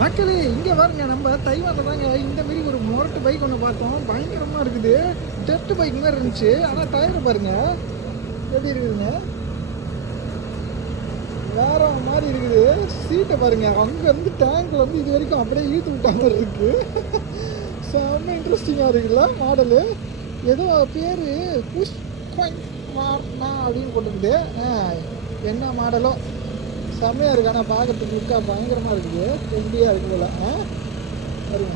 மக்களே இங்கே பாருங்க, நம்ம தைவானில் தாங்க இந்த மாரி ஒரு மொரட்டு பைக் ஒன்று பார்த்தோம். பயங்கரமாக இருக்குது. டெஸ்ட் பைக் மாதிரி இருந்துச்சு. ஆனால் டயரை பாருங்க எப்படி இருக்குதுங்க, வேற மாதிரி இருக்குது. சீட்டை பாருங்க, அங்கேருந்து டேங்க்ல வந்து இது வரைக்கும் அப்படியே இழுத்து விட்ட மாதிரி இருக்கு. செம்ம இன்ட்ரெஸ்டிங்காக இருக்குல்ல மாடலு. ஏதோ பேர் புஷ் மார்னா அப்படின்னு போட்டுருக்குது. என்ன மாடலோ செம்மையாக இருக்குது. ஆனால் பார்க்கறதுக்கு இருக்கா பயங்கரமாக இருக்குது. எப்படியா இருக்குதுல்ல பாருங்க.